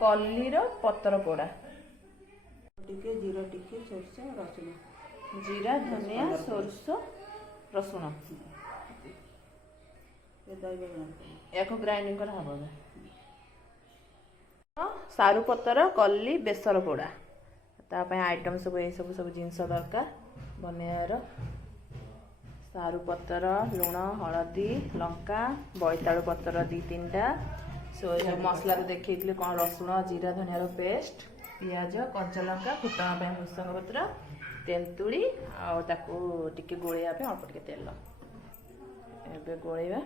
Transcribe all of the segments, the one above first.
कलीर पतर पोड़ा टिके जीरा टिके सोरस रसुण जीरा धनिया सोरस रसुण या ग्राइंडिंग करा हबो सारू पतर कली बेसर पोड़ा तापाई आइटम सब ये सब सब जिनस दरकार बनैयार सारू पतर लुण हलदी लंका बोईतालु पतर 2-3टा सो जो मसला देखी कौन रसुण जीरा धनिया पेस्ट पियाज कंचा लंका फुटण भूसंग पत्र तेंतुड़ी आकु टिके गोलैया अल्प टिके तेल एबे गोलैया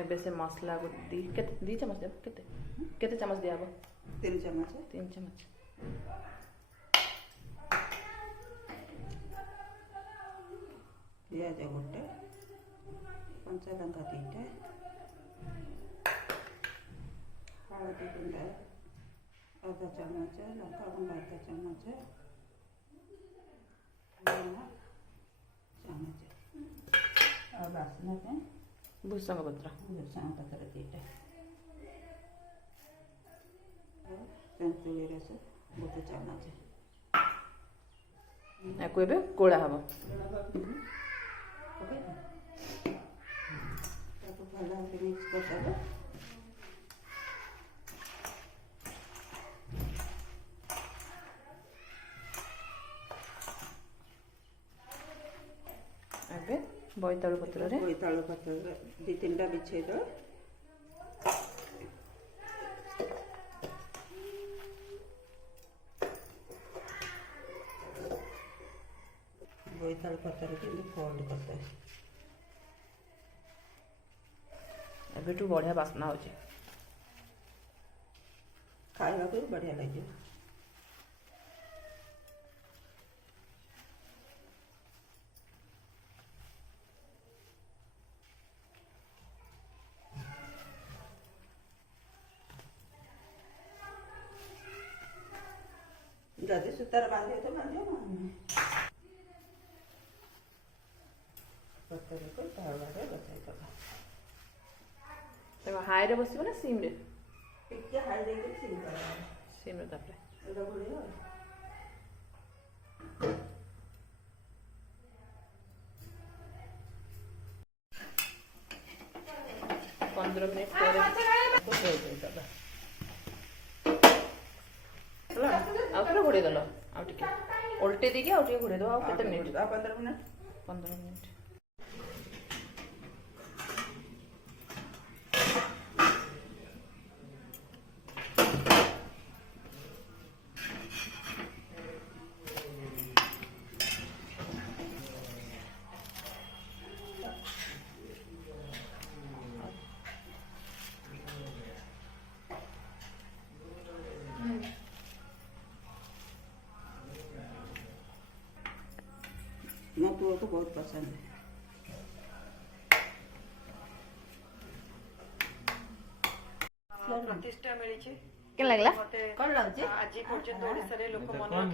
एबे से मसला को दी चम्मच केते चम्मच दिया 3 चम्मच 3 चम्मच पियाज गोटे कंचा लंका 2टा हल्दी गुंडा आधा चम्मच लंका गुंडा आधा चम्मच और बासना भूसंग पत्र 2टा तेंतुली रस गोटे चम्मच याकु एबे गोला हबो भल मिक्स कर एबे बोईतालु पत्र रे 2-3टा बिछे दो बोईतालु पत्र के फोल्ड कर दे एबेटू बढ़िया बासना होची खाइबा को बढ़िया लगे जल्दी सूतर बांधे तो बांधे पत्थर को तावड़े बसाई दबा तो हाई रे बसिबो ना सिम रे टिके हाई रे के सिम रे तापरे एदा गुड़िया 15 मिनट पर आउथरे घोड़े दल आउ टिके उल्टे देके आउ टिके घोड़े दो आउ केते मिनिट 15 मिनिट मो पुओ को बहुत पसंद है प्रतिष्ठा मिली के लागला कौन लगजे आज पर्यंत ओडिसा रे लोक मन